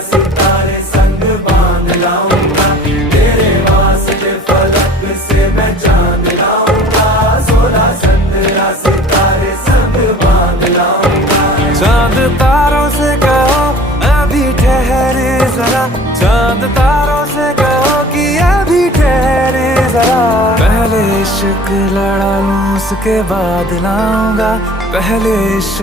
सितारे संग बांध लाऊंगा, तेरे वास्ते फलक से मैं चांद लाऊंगा, 16-17 सितारे संग बांध लाऊंगा। चांद तारों से कहो अभी ठहरे जरा, चांद तारों से कहो कि अभी ठहरे जरा। पहले इश्क लड़ा लूं उसके बाद लाऊंगा, पहले इश्क